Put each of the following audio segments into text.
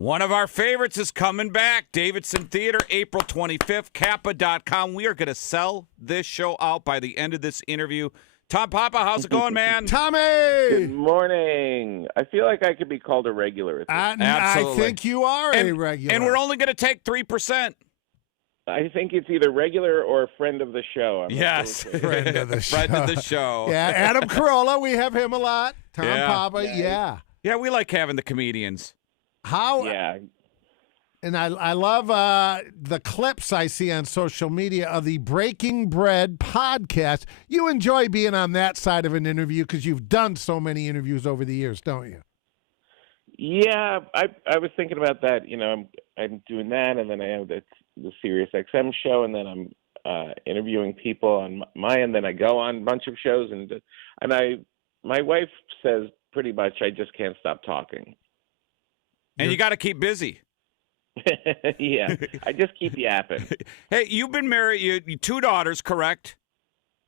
One of our favorites is coming back. Davidson Theater, April 25th, Kappa.com. We are going to sell this show out by the end of this interview. Tom Papa, how's it going, man? Tommy! Good morning. I feel like I could be called a regular. Absolutely. I think you are a regular. And we're only going to take 3%. I think it's either regular or a friend of the show. Yes. friend of the show. Friend of the show. Yeah, Adam Carolla, we have him a lot. Tom Papa, yeah. Yeah, we like having the comedians. How? Yeah. And I love the clips I see on social media of the Breaking Bread podcast. You enjoy being on that side of an interview because you've done so many interviews over the years, don't you? Yeah, I was thinking about that. You know, I'm doing that, and then I have the Sirius XM show, and then I'm interviewing people on my end. Then I go on a bunch of shows, and my wife says pretty much I just can't stop talking. And you got to keep busy. Yeah, I just keep yapping. Hey, you've been married, you 2 daughters, correct?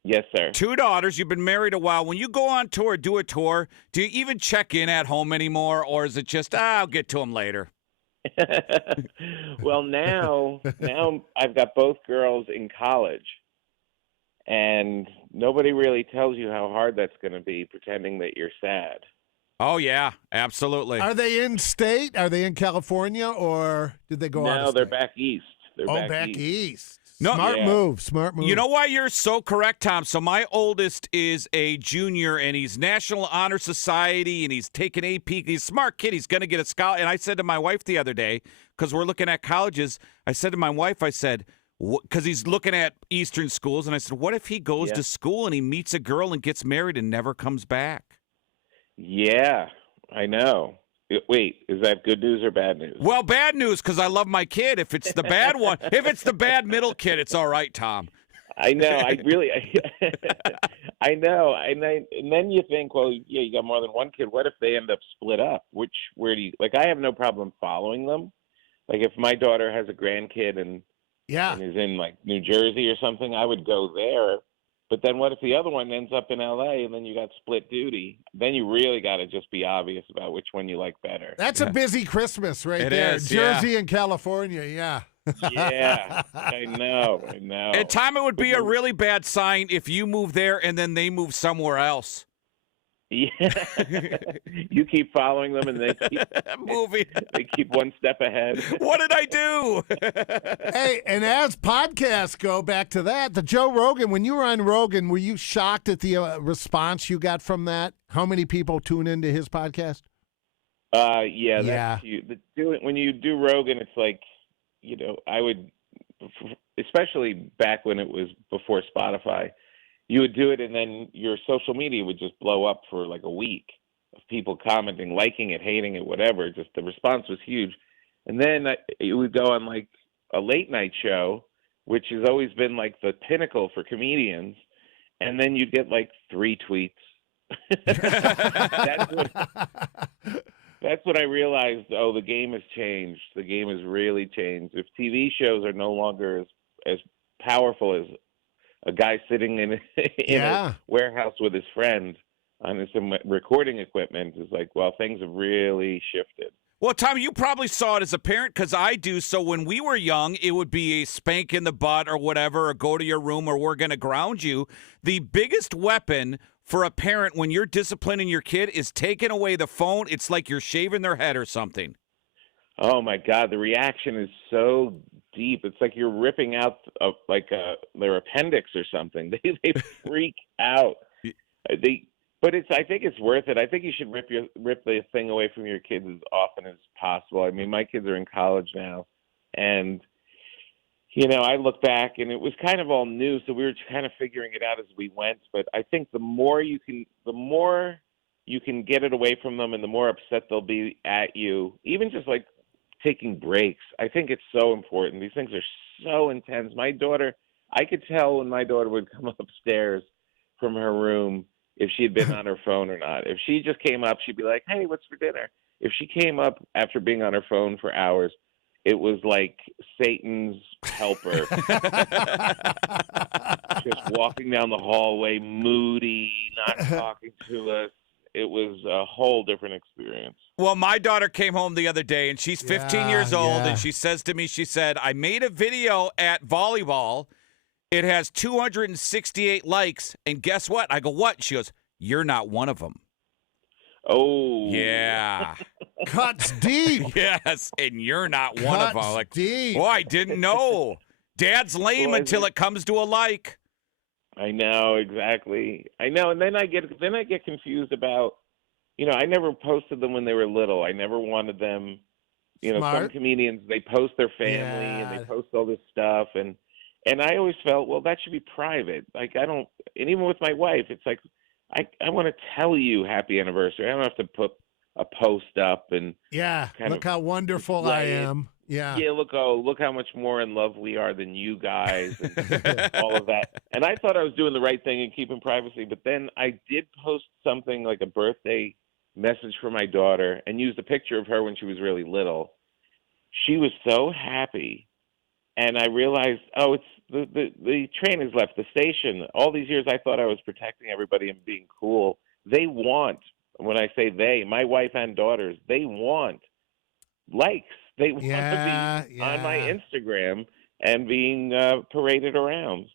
Yes, sir. 2 daughters. You've been married a while. When you go on tour, do a tour, do you even check in at home anymore, or is it just, I'll get to them later? Well, now I've got both girls in college, and nobody really tells you how hard that's going to be pretending that you're sad. Oh, yeah, absolutely. Are they in state? Are they in California, or did they go out of No, they're state? back east. They're back east. No, Smart move. You know why you're so correct, Tom? So my oldest is a junior, and he's National Honor Society, and he's taking AP. He's a smart kid. He's going to get a scholarship. And I said to my wife the other day, because we're looking at colleges, I said to my wife, I said, because he's looking at Eastern schools, and I said, what if he goes to school and he meets a girl and gets married and never comes back? Yeah, I know. Wait, is that good news or bad news? Well, bad news, because I love my kid. If it's the bad one, if it's the bad middle kid, it's all right, Tom. I know. I know. And then you think, well, yeah, you got more than one kid. What if they end up split up? Where do you, like, I have no problem following them. Like, if my daughter has a grandkid and is in, like, New Jersey or something, I would go there. But then what if the other one ends up in L.A. and then you got split duty? Then you really got to just be obvious about which one you like better. That's a busy Christmas right there. Jersey and California, yeah. Yeah, I know. And Tom, it would be a really bad sign if you move there and then they move somewhere else. Yeah, you keep following them, and they keep moving. They keep one step ahead. What did I do? Hey, and as podcasts go, back to that, the Joe Rogan. When you were on Rogan, were you shocked at the response you got from that? How many people tune into his podcast? Yeah, that's cute. When you do Rogan, it's like, you know, I would, especially back when it was before Spotify. You would do it, and then your social media would just blow up for like a week of people commenting, liking it, hating it, whatever. Just the response was huge. And then it would go on like a late night show, which has always been like the pinnacle for comedians. And then you'd get like 3 tweets. That's what I realized. Oh, the game has changed. The game has really changed. If TV shows are no longer as powerful as a guy sitting in a warehouse with his friend on some recording equipment, is like, well, things have really shifted. Well, Tom, you probably saw it as a parent, because I do. So when we were young, it would be a spank in the butt or whatever, or go to your room, or we're going to ground you. The biggest weapon for a parent when you're disciplining your kid is taking away the phone. It's like you're shaving their head or something. Oh, my God. The reaction is so deep. It's like you're ripping out their appendix or something. They freak out. But I think it's worth it. I think you should rip the thing away from your kids as often as possible. I mean, my kids are in college now, and you know, I look back and it was kind of all new, so we were kind of figuring it out as we went. But I think the more you can get it away from them, and the more upset they'll be at you, even just like taking breaks. I think it's so important. These things are so intense. My daughter, I could tell when my daughter would come upstairs from her room if she had been on her phone or not. If she just came up, she'd be like, hey, what's for dinner? If she came up after being on her phone for hours, it was like Satan's helper. Just walking down the hallway, moody, not talking to us. it was a whole different experience. Well, my daughter came home the other day, and she's 15 years old, Yeah. and she says to me, she said, I made a video at volleyball. It has 268 likes, and guess what? I go, what? She goes, you're not one of them. Oh. Yeah. Cuts deep. Yes, and you're not one of them. Cuts Like, deep. oh, I didn't know. Dad's lame Well, until it comes to a like. I know, exactly. I know, and then I get confused about, I never posted them when they were little. I never wanted them, some Smart. comedians, they post their family and they post all this stuff, and I always felt, well, that should be private. Like, I don't, and even with my wife, it's like, I want to tell you happy anniversary. I don't have to put a post up and Look how wonderful I am. Yeah. Yeah, look how much more in love we are than you guys, and all of that. And I thought I was doing the right thing and keeping privacy, but then I did post something like a birthday message for my daughter and used a picture of her when she was really little. She was so happy, and I realized, oh, it's the train has left the station. All these years I thought I was protecting everybody and being cool. They want, when I say they, my wife and daughters, they want likes. They want to be on my Instagram and being paraded around.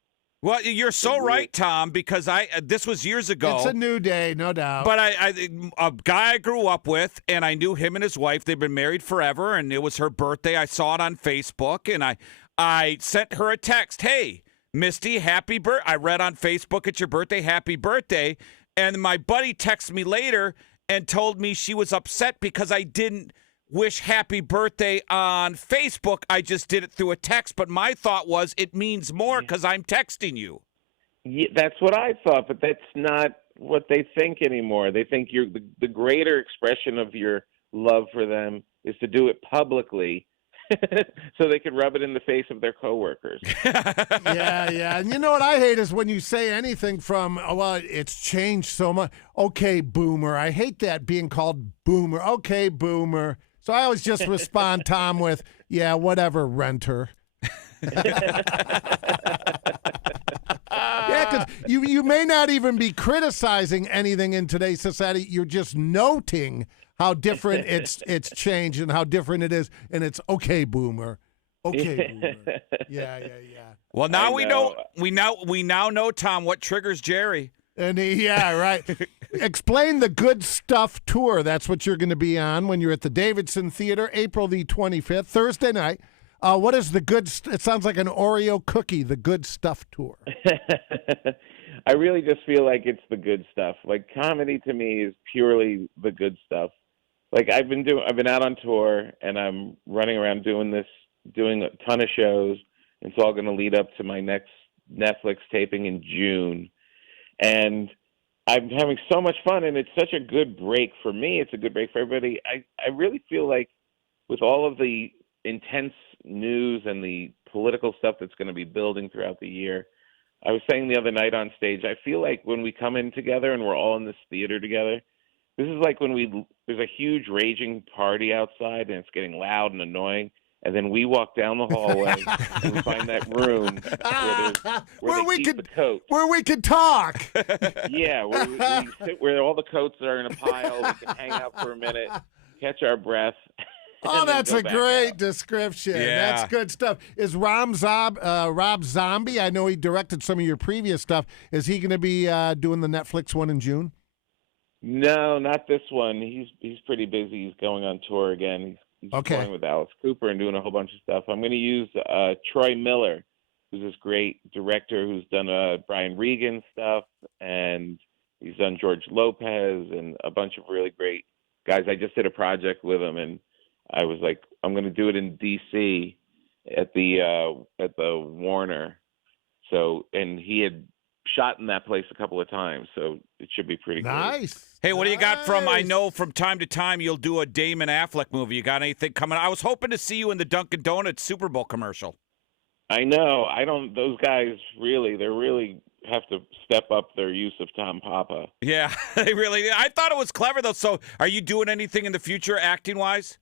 Well, you're so right, Tom, because this was years ago. It's a new day, no doubt. But a guy I grew up with, and I knew him and his wife. They've been married forever, and it was her birthday. I saw it on Facebook, and I sent her a text. Hey, Misty, happy birthday. I read on Facebook, it's your birthday, happy birthday. And my buddy texted me later and told me she was upset because I didn't wish happy birthday on Facebook. I just did it through a text. But my thought was it means more because I'm texting you. Yeah, that's what I thought, but that's not what they think anymore. They think the greater expression of your love for them is to do it publicly so they can rub it in the face of their coworkers. Yeah. And you know what I hate is when you say anything from, well, it's changed so much. Okay, boomer. I hate that being called boomer. Okay, boomer. So I always just respond, Tom, with, yeah, whatever, renter. Yeah, because you may not even be criticizing anything in today's society. You're just noting how different it's changed and how different it is. And it's okay, boomer. Okay, boomer. Yeah. Well, now we now know, Tom, what triggers Jerry. And right. Explain the Good Stuff Tour. That's what you're going to be on when you're at the Davidson Theater, April the 25th, Thursday night. What is the good? It sounds like an Oreo cookie. The Good Stuff Tour. I really just feel like it's the good stuff. Like, comedy to me is purely the good stuff. Like, I've been out on tour, and I'm running around doing a ton of shows. It's all going to lead up to my next Netflix taping in June. And I'm having so much fun, and it's such a good break for me. It's a good break for everybody. I really feel like with all of the intense news and the political stuff that's going to be building throughout the year, I was saying the other night on stage, I feel like when we come in together and we're all in this theater together, this is like when there's a huge raging party outside and it's getting loud and annoying. And then we walk down the hallway and we find that room where we keep the coats. Where we could talk. Yeah, where we sit where all the coats are in a pile. We can hang out for a minute, catch our breath. Oh, that's a great description. Yeah. That's good stuff. Is Rob Zombie, I know he directed some of your previous stuff, is he going to be doing the Netflix one in June? No, not this one. He's pretty busy. He's going on tour again. He's touring with Alice Cooper and doing a whole bunch of stuff. I'm going to use Troy Miller, who's this great director who's done Brian Regan stuff, and he's done George Lopez and a bunch of really great guys. I just did a project with him, and I was like, I'm going to do it in D.C. at the Warner. So, and he had shot in that place a couple of times, so it should be pretty nice. Great. Hey, what do you got from? I know from time to time you'll do a Damon Affleck movie. You got anything coming? I was hoping to see you in the Dunkin' Donuts Super Bowl commercial. I know. Those guys really have to step up their use of Tom Papa. Yeah, they really. I thought it was clever though. So, are you doing anything in the future, acting wise?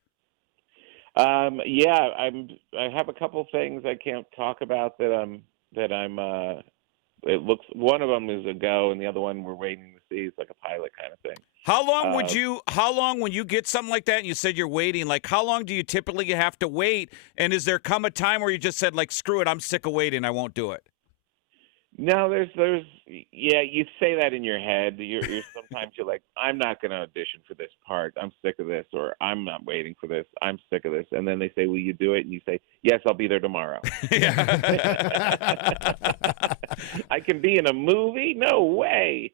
Yeah, I have a couple things I can't talk about that I'm. It looks, one of them is a go, and the other one we're waiting to see. It's like a pilot kind of thing. How long when you get something like that and you said you're waiting, like how long do you typically have to wait? And is there come a time where you just said like, screw it, I'm sick of waiting, I won't do it? No, yeah, you say that in your head. You're sometimes you're like, I'm not going to audition for this part. I'm sick of this, or I'm not waiting for this. I'm sick of this. And then they say, will you do it? And you say, yes, I'll be there tomorrow. I can be in a movie? No way.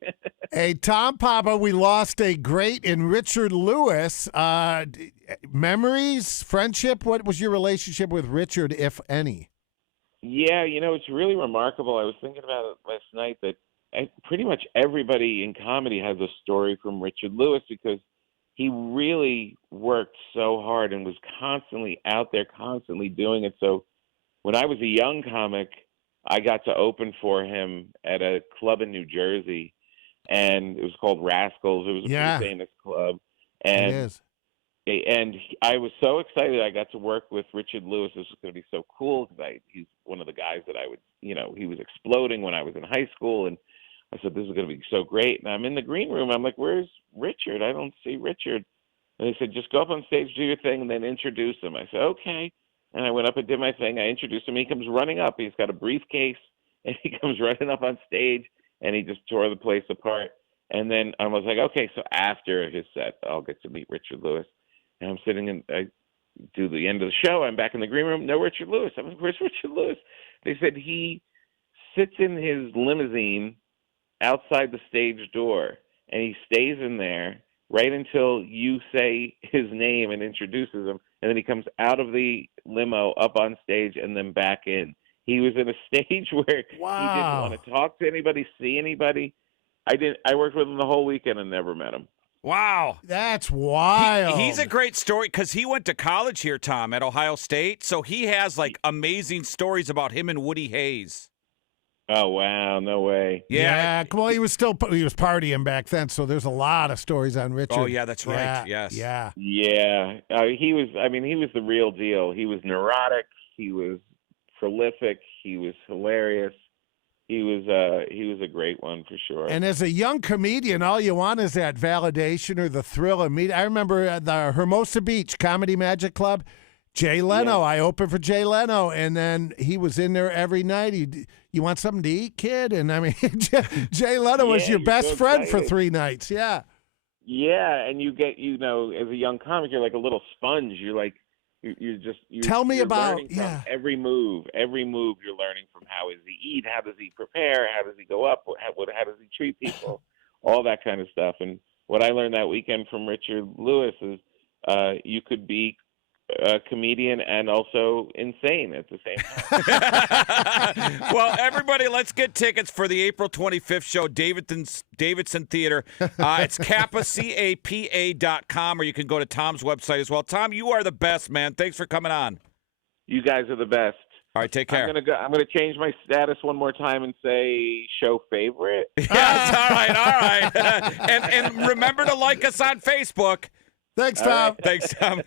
Hey, Tom Papa, we lost a great in Richard Lewis. Memories, friendship, what was your relationship with Richard, if any? Yeah, it's really remarkable. I was thinking about it last night that pretty much everybody in comedy has a story from Richard Lewis because he really worked so hard and was constantly out there, constantly doing it. So when I was a young comic, I got to open for him at a club in New Jersey, and it was called Rascals. It was a pretty famous club. And it is. And I was so excited I got to work with Richard Lewis. This was going to be so cool because he's one of the guys that I would, he was exploding when I was in high school. And I said, this is going to be so great. And I'm in the green room. I'm like, where's Richard? I don't see Richard. And they said, just go up on stage, do your thing, and then introduce him. I said, okay. And I went up and did my thing. I introduced him. He comes running up. He's got a briefcase, and he comes running up on stage, and he just tore the place apart. And then I was like, okay, so after his set, I'll get to meet Richard Lewis. And I'm sitting I do the end of the show. I'm back in the green room. No Richard Lewis. I'm like, where's Richard Lewis? They said he sits in his limousine outside the stage door, and he stays in there right until you say his name and introduces him, and then he comes out of the limo up on stage and then back in. He was in a stage where he didn't want to talk to anybody, see anybody. I worked with him the whole weekend and never met him. Wow. That's wild. He's a great story because he went to college here, Tom, at Ohio State. So he has like amazing stories about him and Woody Hayes. Oh, wow. No way. Yeah. Well, he was partying back then. So there's a lot of stories on Richard. Oh, yeah, that's right. Yes. Yeah. Yeah. He was the real deal. He was neurotic. He was prolific. He was hilarious. He was a great one for sure. And as a young comedian, all you want is that validation or the thrill of meeting. I remember at the Hermosa Beach Comedy Magic Club, Jay Leno. Yeah. I opened for Jay Leno, and then he was in there every night. You want something to eat, kid? And I mean, Jay Leno was your best friend for 3 nights. Yeah. Yeah, and you get, as a young comic, you're like a little sponge. You're like, Tell me about every move you're learning from. How does he eat? How does he prepare? How does he go up? How does he treat people? All that kind of stuff. And what I learned that weekend from Richard Lewis is you could be a comedian and also insane at the same time. Well, everybody, let's get tickets for the April 25th show, Davidson Theater. It's CAPA.com, or you can go to Tom's website as well. Tom, you are the best, man. Thanks for coming on. You guys are the best. All right, take care. I'm gonna change my status one more time and say show favorite. Yes, all right. and remember to like us on Facebook. Thanks, Tom. All right. Thanks, Tom.